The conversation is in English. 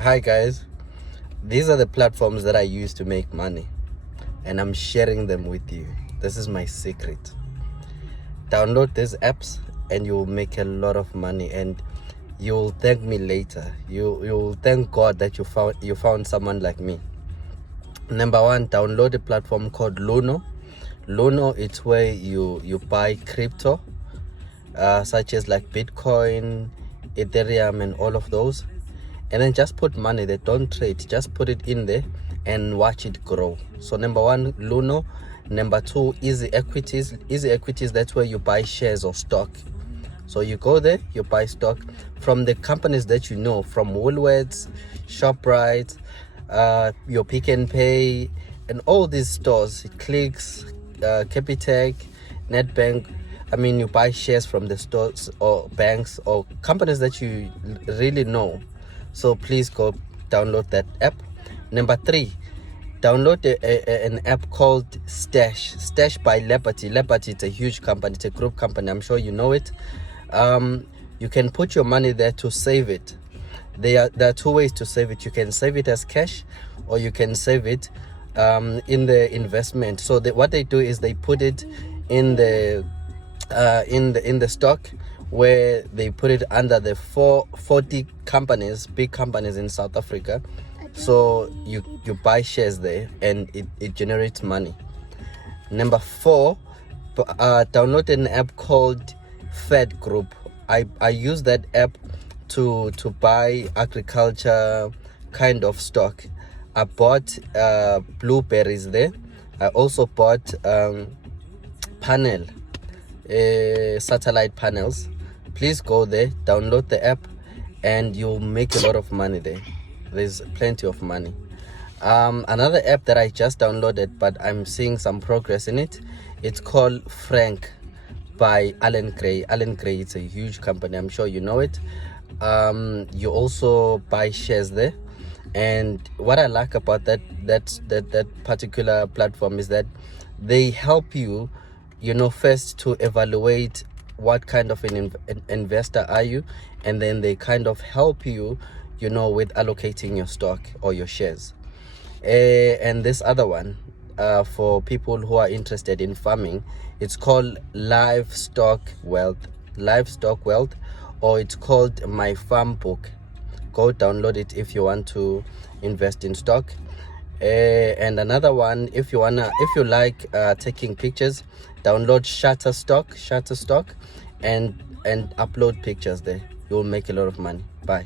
Hi guys, these are the platforms that I use to make money and I'm sharing them with you. This is my secret. Download these apps and you'll make a lot of money and you'll thank me later. You'll thank God that you found someone like me. Number one, download a platform called Luno. Luno, it's where you buy crypto, such as like Bitcoin, Ethereum and all of those, and then just put money there. Don't trade, just put it in there and watch it grow. So number one, Luno. Number two, easy equities. That's where you buy shares or stock. So you go there, you buy stock from the companies that you know, from Woolworths, ShopRite, your Pick and Pay, and all these stores, Clicks, Capitec, Netbank. I mean, you buy shares from the stores or banks or companies that you really know. So please go download that app. Number three, download an app called Stash by Liberty. Liberty, it's a huge company, it's a group company, I'm sure you know it. You can put your money there to save it. There are two ways to save it. You can save it as cash, or you can save it in the investment. So what they do is they put it in the stock, where they put it under the 40 companies, big companies in South Africa. So you buy shares there and it generates money. Number four, download an app called Fed Group. I use that app to buy agriculture kind of stock. I bought blueberries there. I also bought satellite panels. Please go there, download the app, and you'll make a lot of money there. There's plenty of money. Another app that I just downloaded, but I'm seeing some progress in it, it's called Frank by Alan Gray. Alan Gray, it's a huge company, I'm sure you know it. You also buy shares there, and what I like about that particular platform is that they help you, first to evaluate what kind of an investor are you, and then they kind of help you, with allocating your stock or your shares. And this other one, for people who are interested in farming, it's called Livestock Wealth, or it's called My Farm Book. Go download it if you want to invest in stock. And another one, if you like taking pictures, download Shutterstock and upload pictures there. You'll make a lot of money. Bye.